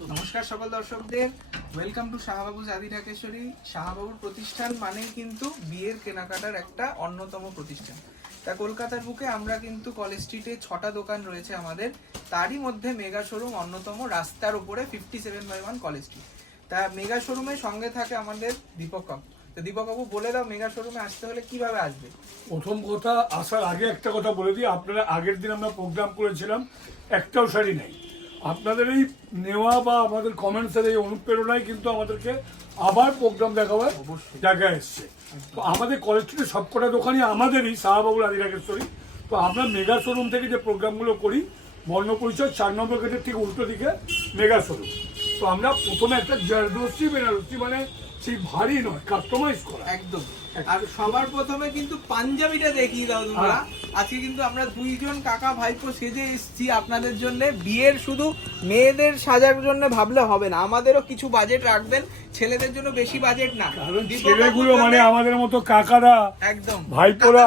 নমস্কার সকল দর্শকদের, ওয়েলকাম টু শাহবাবুজ আদি ঢাকেশ্বরী। শাহবাবুর প্রতিষ্ঠান মানেই কিন্তু বিয়ের কেনাকাটার একটা অন্যতম প্রতিষ্ঠান। তা কলকাতার বুকে আমরা কিন্তু কলেজ স্ট্রিটে 6টা দোকান রয়েছে আমাদের, তারই মধ্যে মেগা শোরুম অন্যতম, রাস্তার উপরে 57/1 কলেজ স্ট্রিট। তা মেগা শোরুমের সঙ্গে থাকে আমাদের দীপক কাকু। তো দীপক কাকু বলে দাও, মেগা শোরুমে আসতে হলে কিভাবে আসবে? প্রথম কথা, আসার আগে একটা কথা বলে দিই, আপনারা আগের দিন আমরা প্রোগ্রাম করেছিলাম, একটাও শাড়ি নেই। আপনাদের এই নেওয়া বা আমাদের কমেন্টসের এই অনুপ্রেরণায় কিন্তু আমাদেরকে আবার প্রোগ্রাম দেখাবার জায়গায় এসছে। তো আমাদের কলেজ স্ট্রিটের সবকটা দোকানই আমাদেরই, শাহবাবুর আদি ঢাকেশ্বরী। তো আমরা মেগা শোরুম থেকে যে প্রোগ্রামগুলো করি, বর্ণ পরিচয় 4 নম্বর গেটের ঠিক উল্টো দিকে মেগা শোরুম। তো আমরা প্রথমে একটা জারদোসি বেনারসি, মানে সেই ভারী নয়, কাস্টমাইজ করা একদম। আর সবার প্রথমে কিন্তু পাঞ্জাবিটা দেখিয়ে দাও তোমরা। আজকে কিন্তু আমরা দুইজন কাকা ভাইপো সেজে এসেছি আপনাদের জন্য। বিয়ের শুধু মেয়েদের সাজার জন্য ভাবলে হবে না, আমাদেরও কিছু বাজেট রাখবেন, ছেলেদের জন্য বেশি বাজেট না। কারণ ছেলেগুলো মানে আমাদের মতো কাকারা, একদম ভাইপোরা,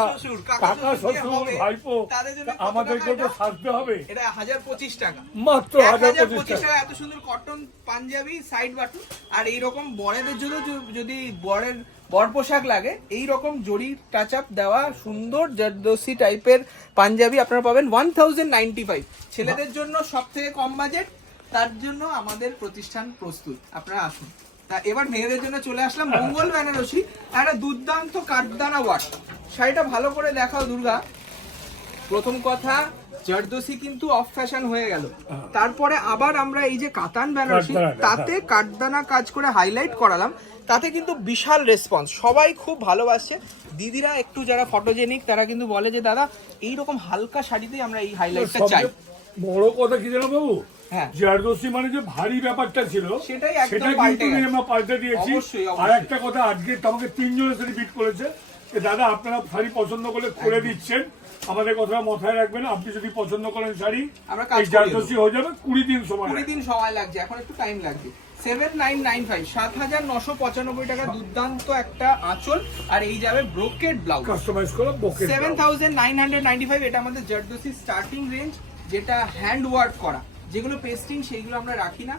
কাকা কাকা শ্বশুর ভাইপো, আমাদেরকে তো সাজতে হবে। এটা 1025 টাকা, মাত্র 1025 টাকা। এত সুন্দর কটন পাঞ্জাবি, সাইড বাটন। আর এইরকম বড়দের জন্য যদি বর পোশাক লাগে, এই রকম জরি টাচ আপ দেওয়া সুন্দর জারদোসি টাইপের পাঞ্জাবি আপনারা পাবেন 1095। ছেলেদের জন্য সব থেকে কম বাজেট, তার জন্য আমাদের প্রতিষ্ঠান প্রস্তুত, আপনারা আসুন। তা এবার মেয়েদের জন্য চলে আসলাম মঙ্গল বেনারসি, একটা দুর্দান্ত কাঠদানা ওয়ার্ক। শাড়িটা ভালো করে দেখাও দুর্গা। প্রথম কথা, জারদোসি কিন্তু অফ ফ্যাশন হয়ে গেল, তারপরে আবার আমরা এই যে কাতান বেনারসি, তাতে কাঠদানা কাজ করে হাইলাইট করালাম, তাতে কিন্তু বিশাল রেসপন্স, সবাই খুব ভালোবাসছে। দিদিরা একটু যারা ফটোজেনিক তারা কিন্তু বলে যে দাদা এইরকম হালকা শাড়িতেই আমরা এই হাইলাইটটা চাই। বড় কথা কি জানো বাবু, হ্যাঁ, জারদোসি মানে যে ভারী ব্যাপারটা ছিল সেটাই সেটা একদম কিন্তু আমরা পাল্টে দিয়েছি। অবশ্যই। আর একটা কথা, আজকে আমাকে 3 জনের সাথে বিট করেছে যে দাদা আপনারা শাড়ি পছন্দ করলে করে দিচ্ছেন, আমাদের কথা মাথায় রাখবেন, আপনি যদি পছন্দ করেন শাড়ি, এই জারদোসি হয়ে যাবে। 20 দিন সময় লাগছে, এখন একটু টাইম লাগবে। 7995, 7995 টাকা, দুর্দান্ত একটা আঁচল, আর এই যাবে ব্রোকেড ব্লাউজ কাস্টমাইজ করা ব্রোকেড। 7995, এটা আমাদের জারদোসি স্টার্টিং রেঞ্জ, যেটা হ্যান্ড ওয়ার্ক করা। যেগুলো পেস্টিং সেইগুলো আমরা রাখি না,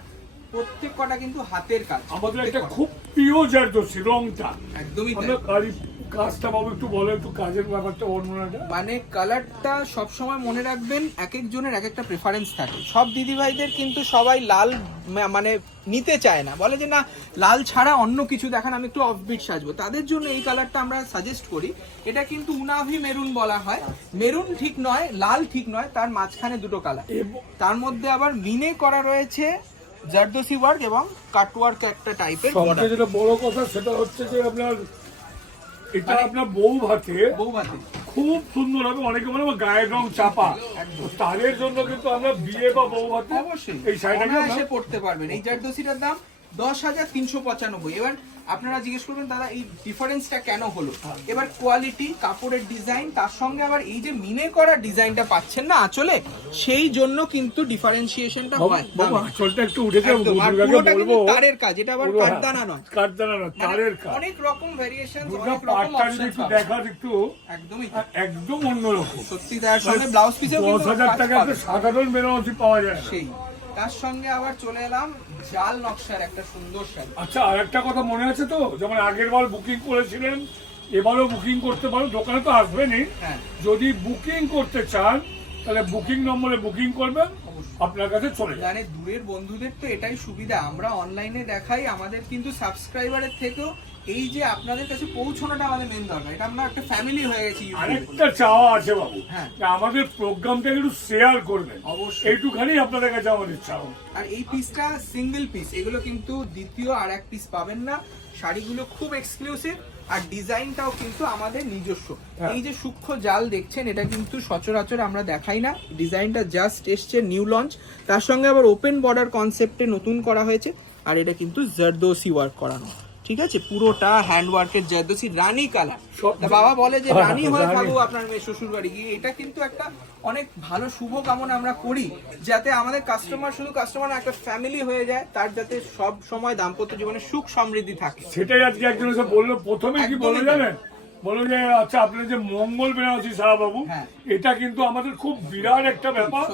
প্রত্যেক কটা কিন্তু হাতের কাজ। আমাদের একটা খুব প্রিয় জারদোসি, রংটা একদমই আমরা কাজটা বাবু একটু বলো, একটু কাজের ব্যাপারটা বর্ণনাটা। মানে কালারটা সবসময় মনে রাখবেন, এক একজনের এক একটা প্রেফারেন্স থাকে। সব দিদিভাইদের কিন্তু সবাই লাল মানে নিতে চায় না, বলে যে না লাল ছাড়া অন্য কিছু দেখান, আমি একটু অফবিট সাজবো। তাদের জন্য এই কালারটা আমরা সাজেস্ট করি। এটা কিন্তু উনাভি মেরুন বলা হয়। মেরুন ঠিক নয়, লাল ঠিক নয়, তার মাঝখানে দুটো কালার, তার মধ্যে আবার মিনে করা রয়েছে জারদোসি ওয়ার্ক এবং কাট ওয়ার্ক একটা টাইপের। সবচেয়ে যেটা বড় কথা সেটা হচ্ছে যে আপনার এটা আপনার বউ ভাতে খুব সুন্দর হবে। অনেকে বলে গায়ের রং চাপা, তাদের জন্য কিন্তু আমরা বিয়ে বা বউ ভাতে অবশ্যই এই শাড়িটাকে এসে পড়তে পারবেন। এই জারদোসিটার দাম 10,395। এবার আপনারা জিজ্ঞেস করবেন দাদা এই ডিফারেন্সটা কেন হলো? এবার কোয়ালিটি, কাপড়ের ডিজাইন, তার সঙ্গে আবার এই যে মিনে করা ডিজাইনটা পাচ্ছেন না আঁচলে, সেই জন্য কিন্তু ডিফারেন্সিয়েশনটা হয়। বাবা আঁচলটা একটু উঠেছে, বলবো তারের কাজ, এটা আবার কাঠদানা নয়, কাঠদানা নয়, তারের কাজ। অনেক রকম ভেরিয়েশন, অনেক রকম অপশন একটু দেখার একটু একদম অন্যরকম। সত্যি, তার সঙ্গে ব্লাউজ পিসেও 10,000 টাকা একটা সাধারণ বেনারসি পাওয়া যায় সেই। তার সঙ্গে আবার চলে এলাম জাল নকশার একটা সুন্দর শাড়ি। আচ্ছা, আর একটা কথা মনে আছে তো, যেমন আগের বার বুকিং করেছিলেন, এবারও বুকিং করতে পারো, দোকানে তো আসবেনই। যদি বুকিং করতে চান তাহলে বুকিং নম্বরে বুকিং করবেন, আপনার কাছে চলে যাবে। মানে দূরের বন্ধুদের তো এটাই সুবিধা, আমরা অনলাইনে দেখাই, আমাদের কিন্তু সাবস্ক্রাইবারের থেকেও এই যে আপনাদের কাছে পৌঁছানোটা আমাদের মেন দরকার। এটা আমরা একটা ফ্যামিলি হয়ে গেছি। আরেকটা চাওয়া আছে বাবু, আমাদের প্রোগ্রামটা একটু শেয়ার করবেন, অবশ্যই। এইটুখানি আপনাদের কাছে আমাদের চাওয়া। আর এই পিসটা সিঙ্গেল পিস, এগুলো কিন্তু দ্বিতীয় আর এক পিস পাবেন না। শাড়িগুলো খুব এক্সক্লুসিভ, আর ডিজাইনটাও কিন্তু আমাদের নিজস্ব। এই যে সূক্ষ্ম জাল দেখছেন, এটা কিন্তু সচরাচর আমরা দেখাই না, ডিজাইনটা জাস্ট এসছে, নিউ লঞ্চ। তার সঙ্গে আবার ওপেন বর্ডার কনসেপ্টে নতুন করা হয়েছে, আর এটা কিন্তু জারদোসি ওয়ার্ক করানো, ঠিক আছে, পুরোটা হ্যান্ড ওয়ার্কের জারদোসি, রানী কালার। বাবা বলে যে রানী হয়ে থাকবো আপনার মেয়ে শ্বশুর বাড়ি গিয়ে। এটা কিন্তু একটা অনেক ভালো শুভ কামনা আমরা করি, যাতে আমাদের কাস্টমার শুধু কাস্টমার না, একটা ফ্যামিলি হয়ে যায়, তার যাতে সব সময় দাম্পত্য জীবনে সুখ সমৃদ্ধি থাকে। সেটাই আজকে একজন এসে বললো, প্রথমে কি বলে জানেন, বললো যে আচ্ছা আপনার যে মঙ্গল বেনারসি শাহবাবু, এটা কিন্তু আমাদের খুব বিরাট একটা ব্যাপার,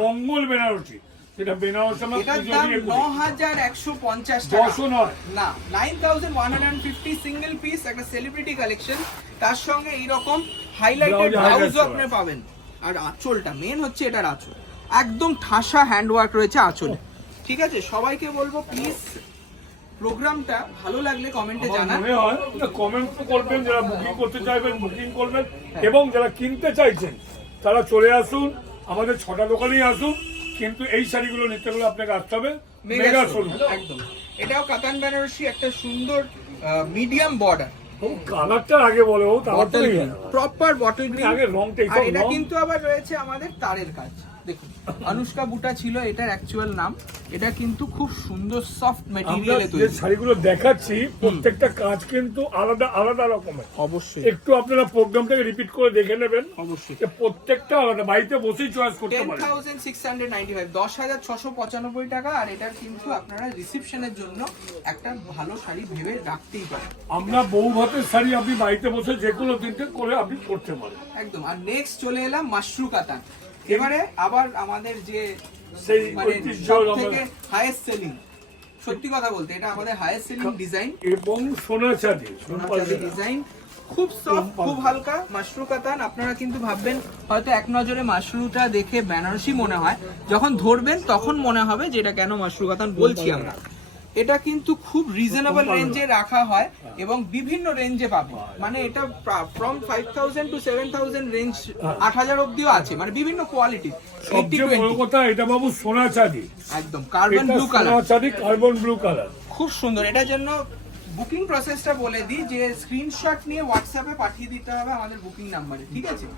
মঙ্গল বেনারসি। যেটা বেনারসি আমরা এটার পুজো দাম দিয়ে করি। 9150 টাকা। 10 নয় না, 9150 সিঙ্গেল পিস একটা সেলিব্রিটি কালেকশন, তার সঙ্গে এইরকম হাইলাইটেড Blouse highlight ব্লাউজও করা। আপনি পাবেন। আর আঁচলটা মেন হচ্ছে, এটার আঁচল একদম ঠাসা হ্যান্ডওয়ার্ক রয়েছে আঁচলে। ঠিক আছে, সবাইকে বলবো প্লিজ প্রোগ্রামটা ভালো লাগলে কমেন্টে আমার জানান। মনে হয় কমেন্ট করবেন, যারা বুকিং করতে চাইবেন বুকিং করবেন, এবং যারা কিনতে চাইছেন তারা চলে আসুন, আমাদের 6টা দোকানেই আসুন। কিন্তু এই শাড়িগুলো নিতে গেলে আপনাকে আসতে হবে মেগা শোরুম। একদম, এটাও কাতান বেনারসি, একটা সুন্দর মিডিয়াম বর্ডার, কালারটা আগে বলো, তাড়াতাড়ি প্রপার বটল গ্রিন। আগে রংটা আর এটা কিন্তু আবার রয়েছে আমাদের তারের কাজ। দেখুন, অনুষ্কা বুটা ছিল এটার অ্যাকচুয়াল নাম। এটা কিন্তু খুব সুন্দর সফট আমরা ম্যাটেরিয়ালে যে তৈরি। শাড়িগুলো দেখাচ্ছি প্রত্যেকটা কাজ কিন্তু আলাদা আলাদা রকমের। অবশ্যই একটু আপনারা প্রোগ্রামটাকে রিপিট করে দেখে নেবেন, অবশ্যই। যে প্রত্যেকটা আলাদা, বাড়িতে বসেই চয়েস করতে পারেন। 10,695, 10,695 টাকা। আর এটার কিন্তু আপনারা রিসেপশনের জন্য একটা ভালো শাড়ি ভেবে রাখতেই পারেন। আমরা বউ ভাতের শাড়ি আপনি বাড়িতে বসে যে কোনো দিনটা করে আপনি করতে পারেন। একদম। আর নেক্সট চলে এলাম মাশরু কাতান। এবারে আবার আমাদের যে সেই মানে ঐতিহ্য থেকে হাইয়েস্ট সেলিং, সত্যি কথা বলতে এটা আমাদের হাইয়েস্ট সেলিং ডিজাইন। এবং সোনা চাঁদি ডিজাইন খুব সফট, খুব হালকা মাশরু কাতান। আপনারা কিন্তু ভাববেন হয়তো এক নজরে মাশরুটা দেখে বেনারসি মনে হয়, যখন ধরবেন তখন মনে হবে যে এটা কেন মাশরু কাতান বলছি আমরা। এটা কিন্তু খুব রিজনেবল রেঞ্জে রাখা হয় এবং বিভিন্ন রেঞ্জে পাবেন। মানে এটা ফ্রম 5000 টু 7000 রেঞ্জ, 8000 অবধিও আছে, মানে বিভিন্ন কোয়ালিটি। সবচেয়ে বড় কথা এটা বাবু সোনা চাঁদি, একদম কার্বন এটা ব্লু সোনা কালার, চাঁদি কার্বন ব্লু কালার, খুব সুন্দর। এটার জন্য বুকিং প্রসেসটা বলে দিই, যে স্ক্রিনশট নিয়ে হোয়াটসঅ্যাপে পাঠিয়ে দিতে হবে আমাদের বুকিং নাম্বারে, ঠিক আছে?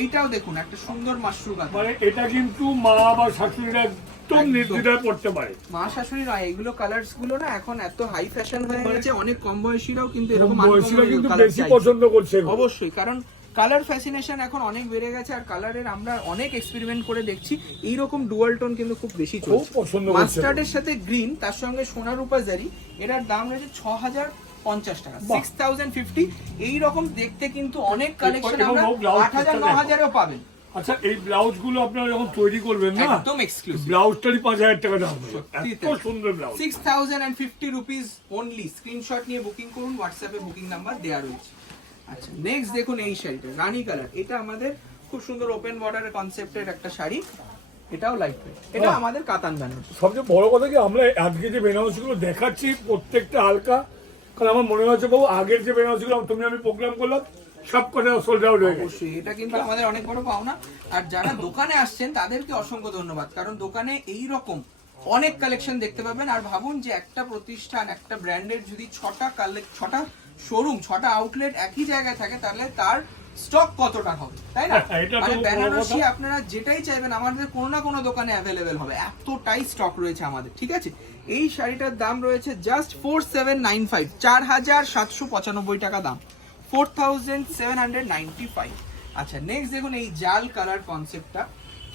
এইটাও দেখুন একটা সুন্দর মাশরু কাতান। মানে এটা কিন্তু মা বা শাশুড়িরা একদম নির্দ্বিধায় পড়তে পারে। মা শাশুড়ি নয়, এইগুলো কালার্স গুলো না এখন এত হাই ফ্যাশন হয়ে গেছে, অনেক কম বয়সীরাও কিন্তু এরকম বয়সীরা uncommon কিন্তু colour বেশি চাইছে। পছন্দ করছে এগুলো। অবশ্যই, কারণ কালার ফ্যাসিনেশন এখন অনেক বেড়ে গেছে, আর কালারের আমরা অনেক এক্সপেরিমেন্ট করে দেখছি, এইরকম ডুয়াল টোন কিন্তু খুব বেশি খুব চলছে। পছন্দ করছে। মাস্টার্ডের সাথে গ্রিন, তার সঙ্গে সোনা রূপা জারি, এটার দাম রয়েছে 6050 টাকা, 6050। এইরকম দেখতে কিন্তু অনেক কালেকশন এবং আমরা ও blouse 8000 9000এও পাবেন। আচ্ছা, এই ব্লাউজ গুলো আপনারা যখন তৈরি করবেন না, একদম এক্সক্লুসিভ। ব্লাউজটারই 5000 টাকা দাম হবে। সত্যি এত তাই। সুন্দর ব্লাউজ। 6050 rupees only. স্ক্রিনশট নিয়ে বুকিং করুন, হোয়াটসঅ্যাপে বুকিং নাম্বার দেওয়া রয়েছে। আচ্ছা, নেক্সট দেখুন এই শাড়িটা রানী কালার। এটা আমাদের খুব সুন্দর ওপেন বর্ডারের কনসেপ্টের একটা শাড়ি, এটাও লাইট ওয়েট। এটা আমাদের কাতান বেনারসি। সবচেয়ে বড় কথা কি, আমরা আজকে যে বেনারসি গুলো দেখাচ্ছি প্রত্যেকটা হালকা, কারণ আমার মনে হচ্ছে বাবু আগের যে বেনারসি গুলো তুমি আমি প্রোগ্রাম করলাম সব কটা সোল্ড আউট হয়ে গেছে। অবশ্যই, এটা কিন্তু আমাদের অনেক বড় পাওনা। আর যারা দোকানে আসছেন তাদেরকে অসংখ্য ধন্যবাদ, কারণ দোকানে এই রকম অনেক কালেকশন দেখতে পাবেন। আর ভাবুন যে একটা প্রতিষ্ঠান, একটা ব্র্যান্ডের যদি 6টা শোরুম, 6টা আউটলেট একই জায়গায় থাকে, তাহলে তার স্টক কতটা হবে, তাই না? এটা তো মানে বড় বেনারসি কথা। আপনারা যেটাই চাইবেন আমাদের কোনো না কোনো দোকানে অ্যাভেলেবেল হবে, এতটাই স্টক রয়েছে আমাদের, ঠিক আছে? এই শাড়িটার দাম রয়েছে জাস্ট 4795, 4795 টাকা দাম, 4795। আচ্ছা, নেক্সট দেখুন এই জাল কালার কনসেপ্টটা।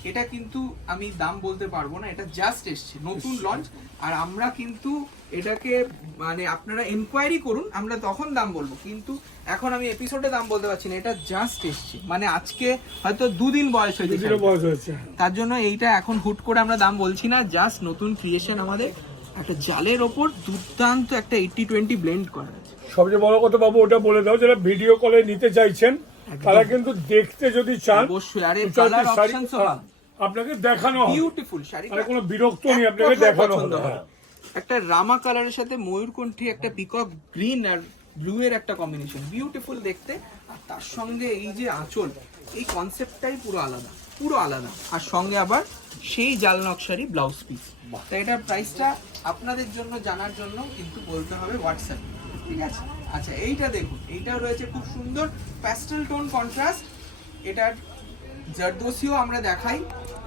এটা কিন্তু আমি দাম বলতে পারবো না, এটা জাস্ট এসছে, নতুন লঞ্চ। আর আমরা কিন্তু এটাকে মানে আপনারা এনকোয়ারি করুন, আমরা তখন দাম বলবো, কিন্তু এখন আমি এপিসোডে দাম বলতে পারছি না। এটা জাস্ট এসছে, মানে আজকে হয়তো 2 দিন বয়স হয়েছে দুদিনের বয়স হয়েছে। তার জন্য এইটা এখন হুট করে আমরা দাম বলছি না, জাস্ট নতুন ক্রিয়েশন আমাদের। একটা জালের ওপর দুর্দান্ত একটা 80-20 ব্লেন্ড করা আছে। সবচেয়ে বড় কথা বাবু ওটা বলে দাও, যারা ভিডিও কলে নিতে চাইছেন তারা কিন্তু দেখতে যদি চান অবশ্যই, আর এর এটা হচ্ছে কালার শাড়ি, অপশনস আপনাকে দেখানো হবে। বিউটিফুল শাড়ি, আর কোনো বিরক্ত নেই, আপনাকে দেখানো হবে। হ্যাঁ। একটা রামা কালারের সাথে ময়ূরকণ্ঠী, একটা পিকক গ্রিন আর ব্লু এর একটা কম্বিনেশন, বিউটিফুল দেখতে। আর তার সঙ্গে এই যে আঁচল, এই কনসেপ্টটাই পুরো আলাদা, পুরো আলাদা। আর সঙ্গে আবার সেই জাল নকশারি ব্লাউজ পিস। তাই এটার প্রাইসটা আপনাদের জন্য জানার জন্য কিন্তু বলতে হবে হোয়াটসঅ্যাপ, ঠিক আছে? আচ্ছা, এইটা দেখুন, এইটাও রয়েছে খুব সুন্দর প্যাস্টেল টোন কন্ট্রাস্ট। এটার জারদোসিও আমরা দেখাই,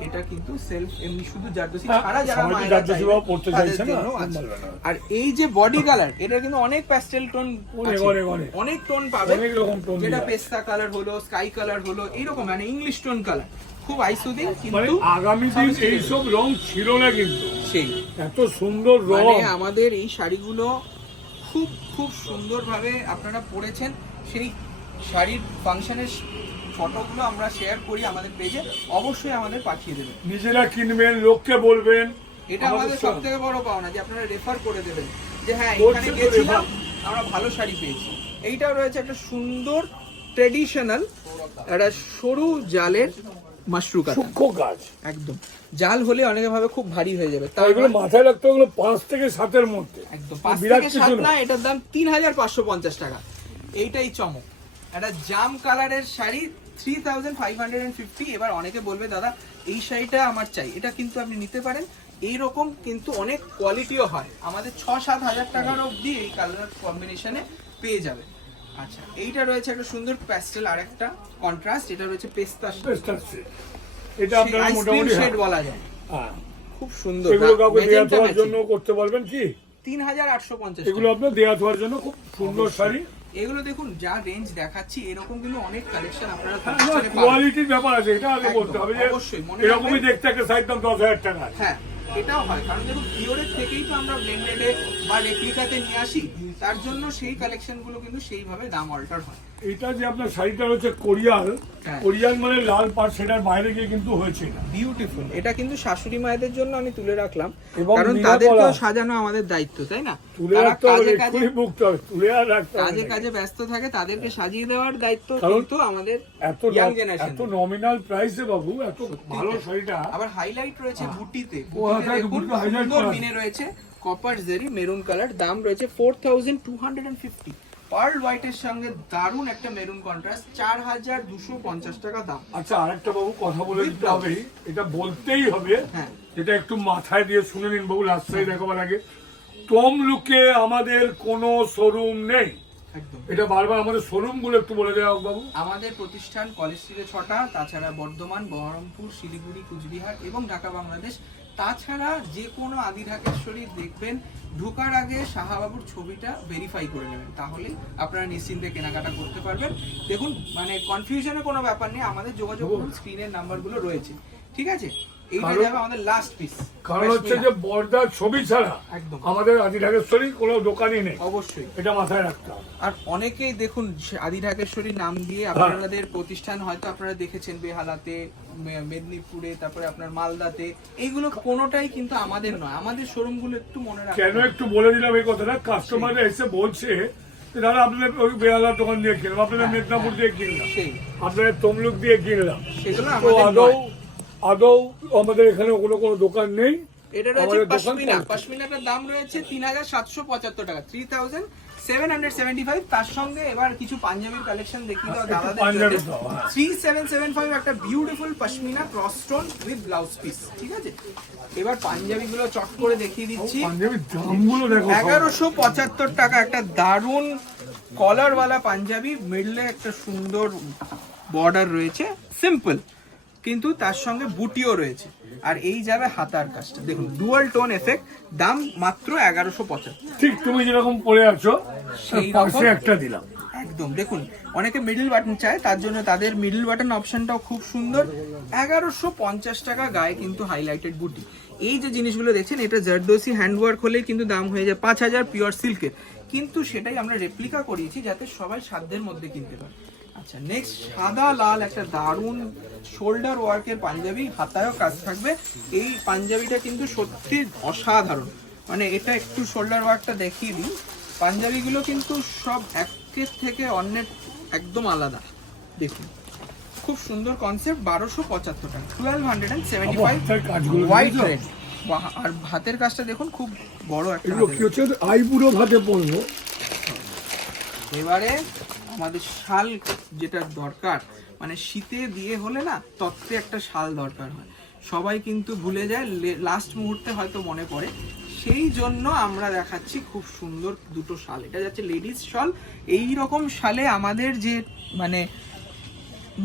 এটা কিন্তু সেলফ এমনি শুধু জারদোসি ছাড়া যারা সবাই তো মায়েরা জারদোসি চাইবে, পড়তে তাদের চাইছে না, জন্য খুব আছে। ভালো না। আর এই যে বডি কালার, এটা কিন্তু অনেক প্যাস্টেল টোন, অনেক, অনেক, অনেক। অনেক টোন পাবেন, অনেক রকম টোন যেটা দিয়ে। পেস্তা কালার হলো, স্কাই কালার হলো, এইরকম মানে ইংলিশ টোন কালার, খুব আইসুদিং। মানে কিন্তু আগামী দিন এইসব রং ছিল না, কিন্তু সেই এত সুন্দর রং। মানে আমাদের এই শাড়িগুলো খুব খুব সুন্দরভাবে আপনারা পরেছেন, সেই শাড়ির ফাংশনের ফটোগুলো আমরা শেয়ার করি আমাদের পেজে, অবশ্যই আমাদের পাঠিয়ে দেবেন। নিজেরা কিনবেন, লোককে বলবেন, এটা আমাদের সব থেকে বড় পাওনা যে আপনারা রেফার করে দেবেন যে হ্যাঁ করছে এখানে তো গেছিলাম refer। আমরা ভালো শাড়ি পেয়েছি। এইটাও রয়েছে একটা সুন্দর ট্রেডিশনাল একটা সরু জালের মাশরু কাঁথা, সূক্ষ্ম কাজ। একদম জাল হলে অনেকে ভাবে খুব ভারী হয়ে যাবে, তাই এগুলো মাথায় রাখতে হবে, 5 থেকে 7 মধ্যে, একদম 5 বিরাট থেকে কিছু 7 না। না, এটার দাম 3550 টাকা। এইটাই চমক, একটা জাম কালারের শাড়ি 3550। এবার অনেকে বলবে দাদা এই শাড়িটা আমার চাই, এটা কিন্তু আপনি নিতে পারেন। এইরকম কিন্তু অনেক কোয়ালিটিও হয়, আমাদের 6-7 হাজার টাকার অবধি এই কালার কম্বিনেশনে পেয়ে যাবে। আচ্ছা, এইটা রয়েছে একটা সুন্দর প্যাস্টেল, আর একটা কন্ট্রাস্ট, এটা রয়েছে পেস্তা এটা আপনারা মোটামুটি শেড বলা যায়, হ্যাঁ খুব সুন্দর। এগুলো কাউকে দেয়া দেওয়ার জন্য করতে পারবেন কি 3850। এগুলো আপনার দেয়া দেওয়ার জন্য খুব সুন্দর শাড়ি। এগুলো দেখুন যা রেঞ্জ দেখাচ্ছি এরকম কিন্তু অনেক কালেকশন আপনারা প্রতিষ্ঠানে পাবেন। কোয়ালিটির ব্যাপার আছে, এটা আগে বলতে হবে যে অবশ্যই মনে এরকমই রাখবেন। দেখতে একটা সাইড দাম 10,000 টাকা। হ্যাঁ, এটাও হয়, কারণ দেখুন পিওরের থেকেই তো আমরা ব্লেন্ডেডে বা রেপ্লিকাতে নিয়ে আসি, তার জন্য সেই কালেকশনগুলো কিন্তু সেইভাবে দাম অল্টার হয়। এটা যে আপনার শাড়িটা হচ্ছে কোরিয়াল, হ্যাঁ। কোরিয়াল মানে লাল পাড়, সেটার বাইরে গিয়ে কিন্তু হয়েছে না। বিউটিফুল, এটা কিন্তু শাশুড়ি মায়েদের জন্য আমি তুলে রাখলাম, এবং কারণ নীলা তাদেরকেও পলা। সাজানো আমাদের দায়িত্ব, তাই না? তুলে তারা রাখতে হবে, কাজে কাজে এক্ষুনি বুকতে হবে, তুলে আর রাখতে হবে কাজে না। কাজে ব্যস্ত থাকে, তাদেরকে সাজিয়ে দেওয়ার দায়িত্ব কারণ কিন্তু আমাদের এত ইয়াং জেনারেশন। এত নমিনাল প্রাইসে বাবু, এত ভালো শাড়িটা। আবার হাইলাইট রয়েছে বুটিতে, ও আচ্ছা, বুটিতে highlight সুন্দর করা আছে। মিনে রয়েছে কপার জেরি মেরুন কালার, দাম রয়েছে 4250। পার্ল হোয়াইটের সঙ্গে দারুন একটা মেরুন কন্ট্রাস্ট, 4250 টাকা দাম। আচ্ছা, আরেকটা বাবু কথা বলে দিতে হবে, এটা বলতেই হবে, হ্যাঁ, এটা একটু মাথায় দিয়ে শুনে নিন বাবু, রাজশাহী দেখাবার আগে। তমলুকে আমাদের কোনো শোরুম নেই, একদম। এটা বারবার আমাদের শোরুম গুলো একটু বলে দেওয়া হোক বাবু। আমাদের প্রতিষ্ঠান কলেজ স্ট্রিটে 6টা, তাছাড়া বর্ধমান, বহরমপুর, শিলিগুড়ি, কুচবিহার এবং ঢাকা বাংলাদেশ। তাছাড়া যে কোনো আদি ঢাকেশ্বরী দেখবেন ঢোকার আগে শাহাবাবুর ছবিটা ভেরিফাই করে নেবেন, তাহলে আপনারা নিশ্চিন্তে কেনাকাটা করতে পারবেন। দেখুন মানে কনফিউশনের কোনো ব্যাপার নেই, আমাদের যোগাযোগ করুন, স্ক্রিনের নাম্বারগুলো রয়েছে, ঠিক আছে? এইটা যাবে আমাদের লাস্ট পিস। কারণ হচ্ছে যে বর্দার ছবি ছাড়া একদম আমাদের আদি ঢাকেশ্বরী কোনো দোকানই নেই, অবশ্যই। এটা মাথায় রাখতে হবে। আর অনেকেই দেখুন আদি ঢাকেশ্বরী নাম দিয়ে আপনাদের প্রতিষ্ঠান হয়তো আপনারা দেখেছেন বেহালাতে, মেদিনীপুরে, তারপরে আপনার মালদাতে, এইগুলো কোনোটাই কিন্তু আমাদের নয়। আমাদের শোরুমগুলো একটু মনে রাখবেন। কেন একটু বলে দিলাম এই কথাটা, কাস্টমাররা এসে বলছে যে দাদা আপনাদের ওই বেহালার দোকান দিয়ে কিনলাম, আপনাদের মেদিনীপুর দিয়ে কিনলাম, সেই আপনাদের তমলুক দিয়ে কিনলাম, সেগুলো তো আমাদের আদৌ নয়। আদৌ আমাদের এখানে কোনো দোকান নেই। এটা রয়েছে আমাদের দোকান পশমিনা, কোনটা? পশমিনাটার দাম রয়েছে 3775 টাকা, 3775। তার সঙ্গে এবার কিছু পাঞ্জাবির কালেকশন দেখিয়ে দাও দাদাদের পাঞ্জাবি জন্য। দাও, হ্যাঁ। 3775 একটা beautiful pashmina cross stone with blouse piece, ঠিক আছে? এবার পাঞ্জাবিগুলো চট করে দেখিয়ে দিচ্ছি। পাঞ্জাবির দামগুলো দেখো, 1175 টাকা একটা দারুন কলারওয়ালা পাঞ্জাবি, মিডলে একটা সুন্দর বর্ডার রয়েছে, সিম্পল কিন্তু তার সঙ্গে বুটিও রয়েছে। আর এই যাবে হাতার কাজটা, দেখুন ডুয়াল টোন এফেক্ট, দাম মাত্র 1175। ঠিক তুমি যেরকম পরে আছো সেই রকম। পাশে একটা দিলাম। একদম দেখুন, অনেকে মিডল বাটন চায়, তার জন্য তাদের মিডল বাটন অপশনটাও খুব সুন্দর। 1150 টাকা, গায়ে কিন্তু হাইলাইটেড বুটি। এই যে জিনিসগুলো দেখছেন এটা জারদোসি হ্যান্ডওয়ার্ক হলেই কিন্তু দাম হয়ে যায় 5000 পিওর সিল্কের, কিন্তু সেটাই আমরা রেপ্লিকা করিয়েছি যাতে সবাই সাধ্যের মধ্যে কিনতে পারে। আচ্ছা, নেক্সট সাদা লাল একটা দারুন শোল্ডার ওয়ার্কের পাঞ্জাবি, হাতায়ও কাজ থাকবে। এই পাঞ্জাবিটা কিন্তু সত্যি অসাধারণ, মানে এটা একটু শোল্ডার ওয়ার্কটা দেখিয়ে দিই। পাঞ্জাবিগুলো কিন্তু সব একের থেকে অন্যের একদম আলাদা, দেখুন খুব সুন্দর কনসেপ্ট। 1275 টাকা, 1275 হাতের কাজগুলো হোয়াইট দেখেছো? রেড। আর হাতের কাজটা দেখুন খুব বড় একটা এগুলো কি হচ্ছে, আইবুড়ো ভাতে পড়বো। এবারে আমাদের শাল যেটা দরকার, মানে শীতে দিয়ে হলে না তত্ত্বে একটা শাল দরকার হয়, সবাই কিন্তু ভুলে যায়, লাস্ট মুহূর্তে হয়তো মনে পড়ে, সেই জন্য আমরা দেখাচ্ছি খুব সুন্দর দুটো শাল। এটা যাচ্ছে লেডিস শাল। এই রকম শালে আমাদের যে মানে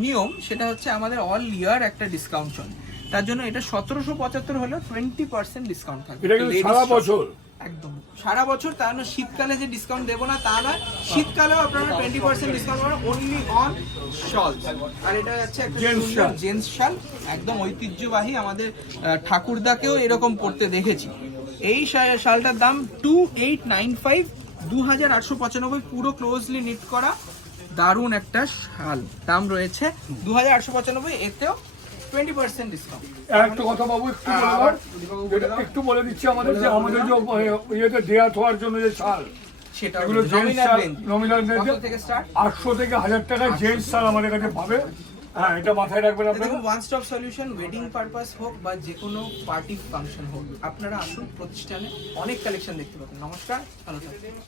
নিয়ম সেটা হচ্ছে আমাদের অল ইয়ার একটা ডিসকাউন্ট চলে, তার জন্য এটা 1775 হলেও 20% ডিসকাউন্ট থাকবে। এটা কিন্তু Ladies সারা shop। বছর, একদম সারা বছর, তার জন্য শীতকালে যে ডিসকাউন্ট দেবো না তা না, শীতকালেও আপনারা 20% ডিসকাউন্ট পাবেন অনলি অন শল। আর এটা যাচ্ছে একটা Gents সুন্দর শাল। জেন্টস শাল, একদম ঐতিহ্যবাহী, আমাদের ঠাকুরদাকেও এরকম পড়তে দেখেছি। এই শালটার দাম 2895, 2895, পুরো ক্লোজলি নিট করা, দারুণ একটা শাল, দাম রয়েছে 2895, এতেও 20% ডিসকাউন্ট। আর একটা কথা বাবু একটু বলে দাও, একটু বলে দিচ্ছি আমাদের যে আমাদের যে ইয়েতে দেয়া থাকার জন্য যে শাল, সেটা এগুলো জেন্টস শাল নমিনাল কত থেকে স্টার্ট? 800 থেকে 1000 টাকা জেন্টস শাল আমাদের কাছে পাবে। হ্যাঁ, এটা মাথায় রাখবেন আপনারা। দেখুন, one stop solution, wedding purpose হোক বা যে কোনো পার্টি ফাংশন হোক, আপনারা আসুন প্রতিষ্ঠানে, অনেক কালেকশন দেখতে পাবেন। নমস্কার, ভালো থাকবেন।